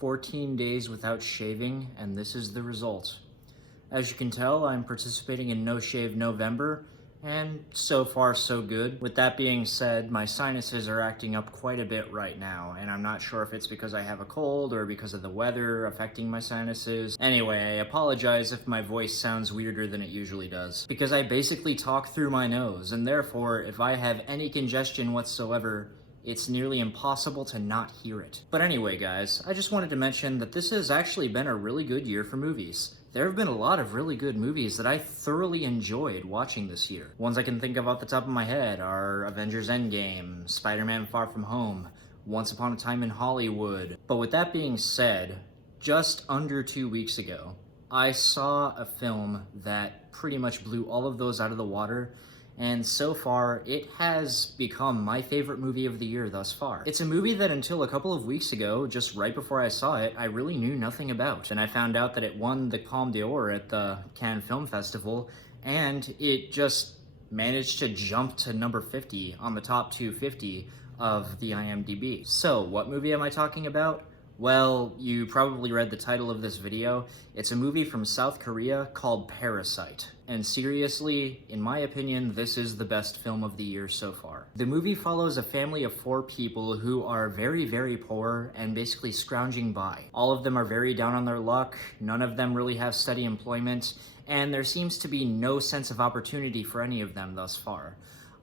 14 days without shaving, and this is the result. As you can tell, I'm participating in No Shave November, and so far so good. With that being said, my sinuses are acting up quite a bit right now, and I'm not sure if it's because I have a cold or because of the weather affecting my sinuses. Anyway, I apologize if my voice sounds weirder than it usually does, because I basically talk through my nose, and therefore, if I have any congestion whatsoever, it's nearly impossible to not hear it. But anyway, guys, I just wanted to mention that this has actually been a really good year for movies. There have been a lot of really good movies that I thoroughly enjoyed watching this year. Ones I can think of off the top of my head are Avengers Endgame, Spider-Man Far From Home, Once Upon a Time in Hollywood. But with that being said, just under 2 weeks ago, I saw a film that pretty much blew all of those out of the water, and so far, it has become my favorite movie of the year thus far. It's a movie that until a couple of weeks ago, just right before I saw it, I really knew nothing about. And I found out that it won the Palme d'Or at the Cannes Film Festival, and it just managed to jump to number 50 on the top 250 of the IMDB. So, what movie am I talking about? Well, you probably read the title of this video. It's a movie from South Korea called Parasite. And seriously, in my opinion, this is the best film of the year so far. The movie follows a family of 4 people who are very, very poor and basically scrounging by. All of them are very down on their luck, none of them really have steady employment, and there seems to be no sense of opportunity for any of them thus far.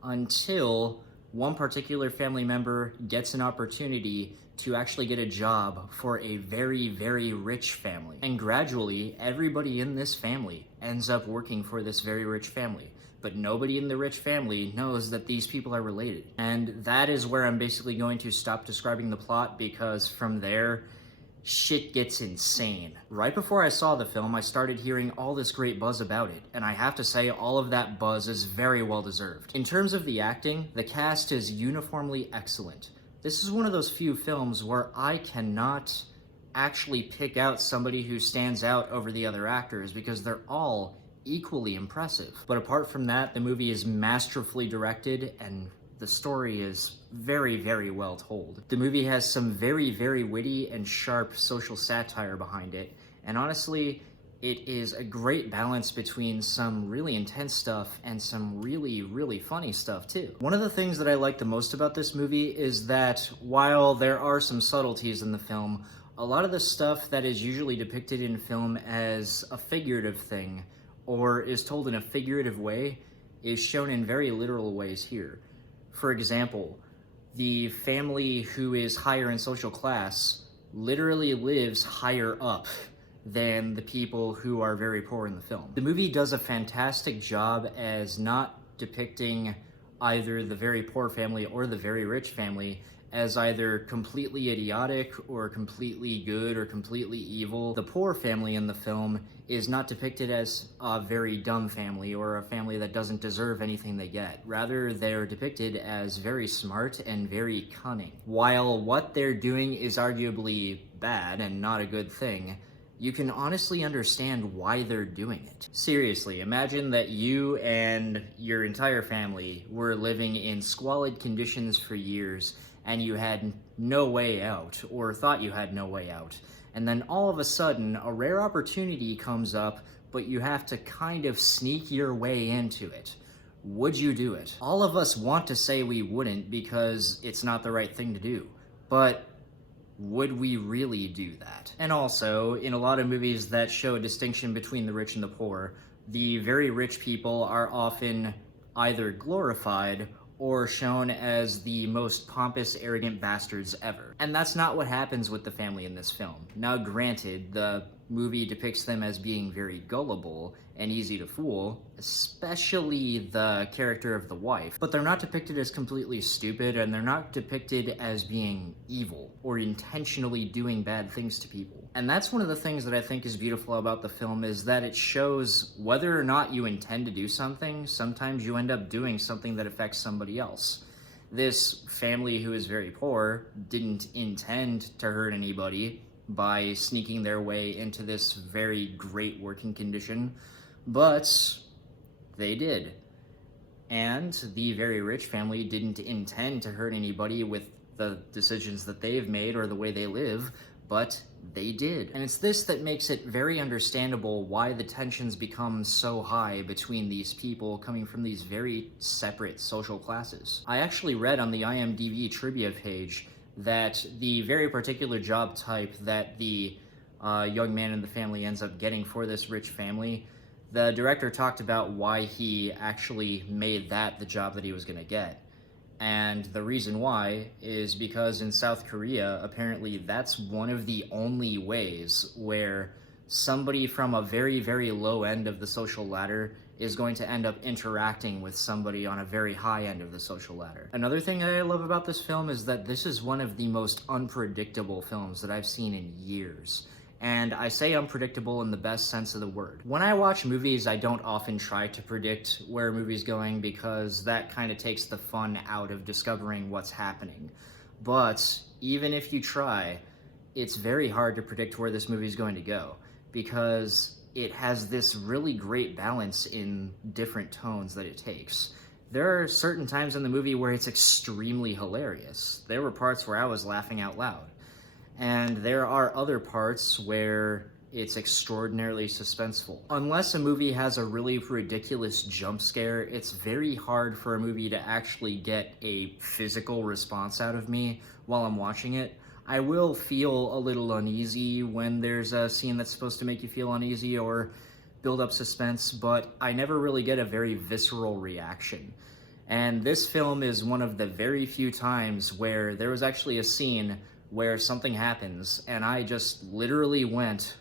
Until one particular family member gets an opportunity to actually get a job for a very, very rich family. And gradually, everybody in this family ends up working for this very rich family. But nobody in the rich family knows that these people are related. And that is where I'm basically going to stop describing the plot, because from there, shit gets insane. Right before I saw the film, I started hearing all this great buzz about it, and I have to say all of that buzz is very well deserved. In terms of the acting, the cast is uniformly excellent. This is one of those few films where I cannot actually pick out somebody who stands out over the other actors, because they're all equally impressive. But apart from that, the movie is masterfully directed, and the story is very, very well told. The movie has some very, very witty and sharp social satire behind it, and honestly, it is a great balance between some really intense stuff and some really, really funny stuff too. One of the things that I like the most about this movie is that while there are some subtleties in the film, a lot of the stuff that is usually depicted in film as a figurative thing or is told in a figurative way is shown in very literal ways here. For example, the family who is higher in social class literally lives higher up than the people who are very poor in the film. The movie does a fantastic job as not depicting either the very poor family or the very rich family as either completely idiotic or completely good or completely evil. The poor family in the film is not depicted as a very dumb family or a family that doesn't deserve anything they get. Rather, they're depicted as very smart and very cunning. While what they're doing is arguably bad and not a good thing, you can honestly understand why they're doing it. Seriously, imagine that you and your entire family were living in squalid conditions for years, and you had no way out, or thought you had no way out. And then all of a sudden, a rare opportunity comes up, but you have to kind of sneak your way into it. Would you do it? All of us want to say we wouldn't because it's not the right thing to do. But would we really do that? And also, in a lot of movies that show a distinction between the rich and the poor, the very rich people are often either glorified or shown as the most pompous, arrogant bastards ever. And that's not what happens with the family in this film. Now granted, the movie depicts them as being very gullible and easy to fool, especially the character of the wife, but they're not depicted as completely stupid, and they're not depicted as being evil or intentionally doing bad things to people. And that's one of the things that I think is beautiful about the film, is that it shows whether or not you intend to do something, sometimes you end up doing something that affects somebody else. This family who is very poor didn't intend to hurt anybody by sneaking their way into this very great working condition, but they did. And the very rich family didn't intend to hurt anybody with the decisions that they've made or the way they live, but they did. And it's this that makes it very understandable why the tensions become so high between these people coming from these very separate social classes. I actually read on the IMDB trivia page that the very particular job type that the young man in the family ends up getting for this rich family, the director talked about why he actually made that the job that he was going to get. And the reason why is because in South Korea, apparently that's one of the only ways where somebody from a very, very low end of the social ladder is going to end up interacting with somebody on a very high end of the social ladder. Another thing that I love about this film is that this is one of the most unpredictable films that I've seen in years. And I say unpredictable in the best sense of the word. When I watch movies, I don't often try to predict where a movie's going because that kind of takes the fun out of discovering what's happening. But even if you try, it's very hard to predict where this movie's going to go because it has this really great balance in different tones that it takes. There are certain times in the movie where it's extremely hilarious. There were parts where I was laughing out loud. And there are other parts where it's extraordinarily suspenseful. Unless a movie has a really ridiculous jump scare, it's very hard for a movie to actually get a physical response out of me while I'm watching it. I will feel a little uneasy when there's a scene that's supposed to make you feel uneasy or build up suspense, but I never really get a very visceral reaction. And this film is one of the very few times where there was actually a scene where something happens, and I just literally went,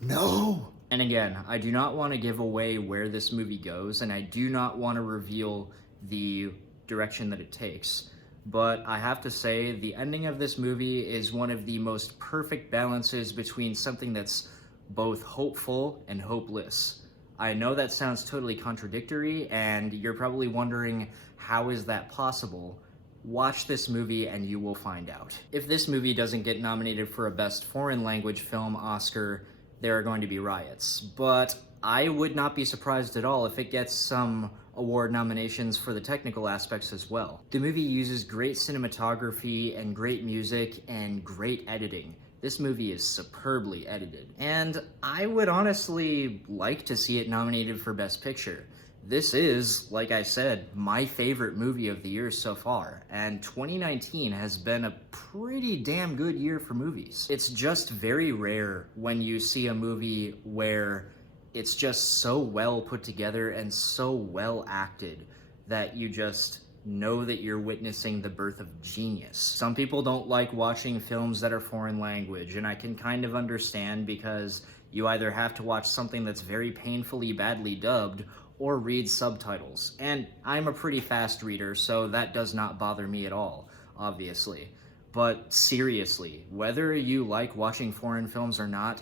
no! And again, I do not want to give away where this movie goes, and I do not want to reveal the direction that it takes. But I have to say, the ending of this movie is one of the most perfect balances between something that's both hopeful and hopeless. I know that sounds totally contradictory, and you're probably wondering, how is that possible? Watch this movie and you will find out. If this movie doesn't get nominated for a Best Foreign Language Film Oscar, there are going to be riots. But I would not be surprised at all if it gets some award nominations for the technical aspects as well. The movie uses great cinematography and great music and great editing. This movie is superbly edited. And I would honestly like to see it nominated for Best Picture. This is, like I said, my favorite movie of the year so far, and 2019 has been a pretty damn good year for movies. It's just very rare when you see a movie where it's just so well put together and so well acted that you just know that you're witnessing the birth of genius. Some people don't like watching films that are foreign language, and I can kind of understand because you either have to watch something that's very painfully badly dubbed or read subtitles. And I'm a pretty fast reader, so that does not bother me at all, obviously. But seriously, whether you like watching foreign films or not,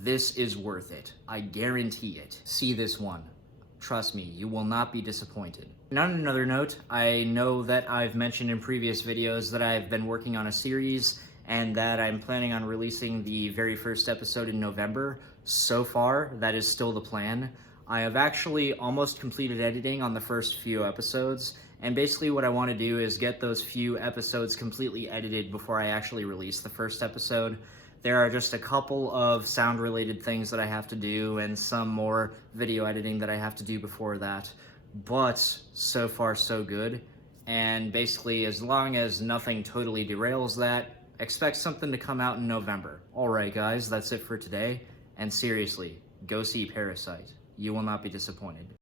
this is worth it. I guarantee it. See this one. Trust me, you will not be disappointed. And on another note, I know that I've mentioned in previous videos that I've been working on a series and that I'm planning on releasing the very first episode in November. So far, that is still the plan. I have actually almost completed editing on the first few episodes, and basically what I want to do is get those few episodes completely edited before I actually release the first episode. There are just a couple of sound-related things that I have to do and some more video editing that I have to do before that, but so far so good. And basically, as long as nothing totally derails that, expect something to come out in November. Alright guys, that's it for today, and seriously, go see Parasite. You will not be disappointed.